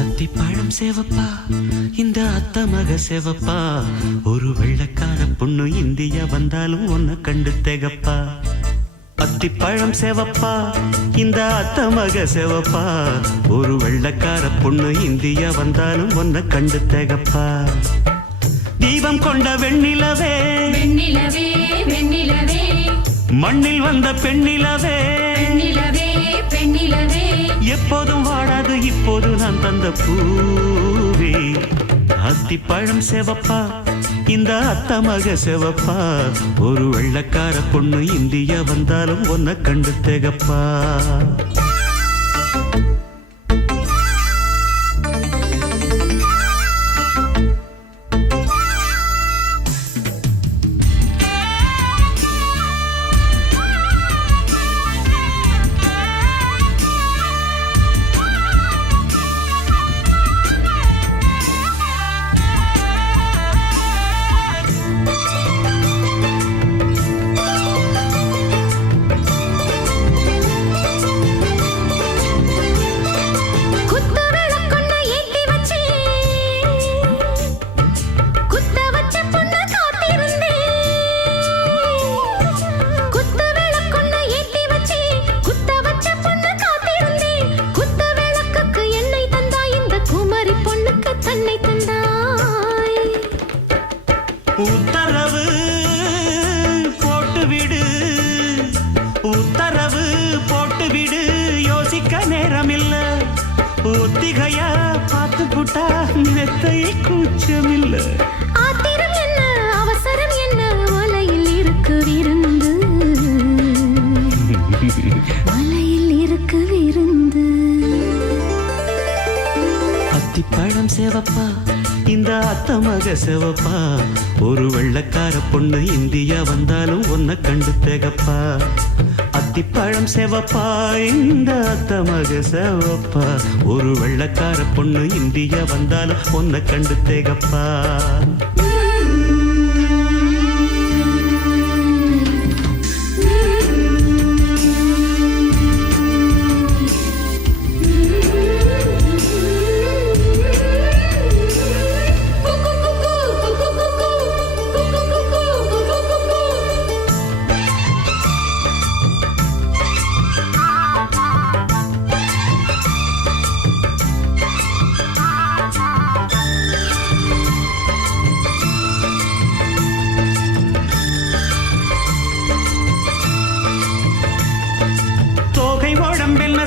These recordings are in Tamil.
அத்திப்பழம் சேவப்பா இந்த அத்த மக சேவப்பா ஒரு வெள்ளக்கார பொண்ணு இந்தியா வந்தாலும் உன்னை கண்டு தேகப்பா அத்திப்பழம் சேவப்பா இந்த அத்த மக சேவப்பா ஒரு வெள்ளக்கார பொண்ணு இந்தியா வந்தாலும் உன்னை கண்டு தேகப்பா தீபம் கொண்ட வெண்ணிலவே வெண்ணிலவே வெண்ணிலவே மண்ணில் வந்த பெண்ணிலவே பெண்ணிலவே பெண்ணிலவே எப்போதும் வாடாது இப்போது நான் தந்த பூவே அத்திப்பழம் சேவப்பா இந்த அத்த மக சேவப்பா ஒரு வெள்ளக்கார பொண்ணு இந்தியா வந்தாலும் உன்னை கண்டு தேகப்பா உத்தரவு போட்டுவிடு உத்தரவு போட்டுவிடு யோசிக்க நேரமில்ல ஒத்திகையா பார்த்து புட்டா மெத்தை கூச்சமில்ல ஆத்திரம் என்ன அவசரம் என்ன வலையில் இருக்கு விருந்து வலையில் இருக்கு விருந்து அத்திப்பழம் சேவப்பா இந்த அத்த மக சேவப்பா ஒரு வெள்ளக்கார பொண்ணு இந்தியா வந்தாலும் உன்னை கண்டு தேகப்பா அத்திப்பழம் சேவப்பா இந்த அத்த மக சேவப்பா ஒரு வெள்ளக்கார பொண்ணு இந்தியா வந்தாலும் உன்னை கண்டு தேகப்பா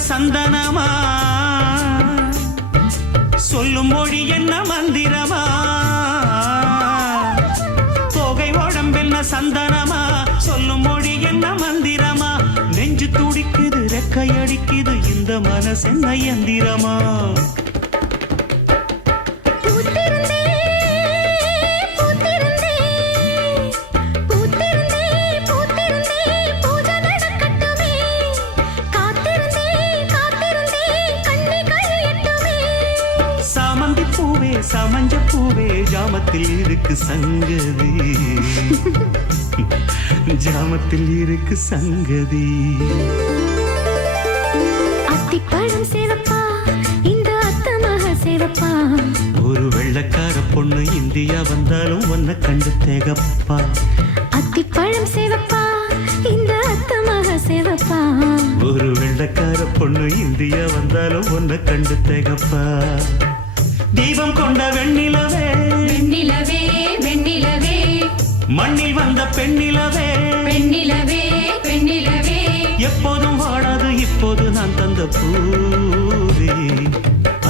சந்தனமா சொல்லும் மொழி என்ன மந்திரமா தோகை உடம்பென்ன சந்தனமா சொல்லும் மொழி என்ன மந்திரமா நெஞ்சு துடிக்குது ரெக்கை அடிக்குது இந்த மனசு என்ன எந்திரமா சமஞ்ச பூவே ஜாமத்தில் இருக்கு சங்கதி ஜாமத்தில் இருக்கு சங்கதி அத்திப்பழம் சேவப்பா இந்த அத்த மக சேவப்பா ஒரு வெள்ளக்கார பொண்ணு இந்தியா வந்தாலும் உன்னை கண்டு தேகப்பா அத்திப்பழம் சேவப்பா இந்த அத்த மக சேவப்பா ஒரு வெள்ளக்கார பொண்ணு இந்தியா வந்தாலும் உன்னை கண்டு தேகப்பா தீபம் கொண்ட வெண்ணிலவே வெண்ணிலவே வெண்ணிலவே மண்ணில் வந்த பெண்ணிலவே பெண்ணிலவே பெண்ணிலவே எப்போதும் வாடாது இப்போது நான் தந்த பூவே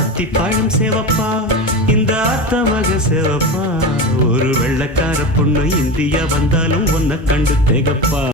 அத்திப்பழம் சேவப்பா இந்த அத்த மக சேவப்பா ஒரு வெள்ளக்கார பொண்ணு இந்தியா வந்தாலும் உன்னை கண்டு தேகப்பா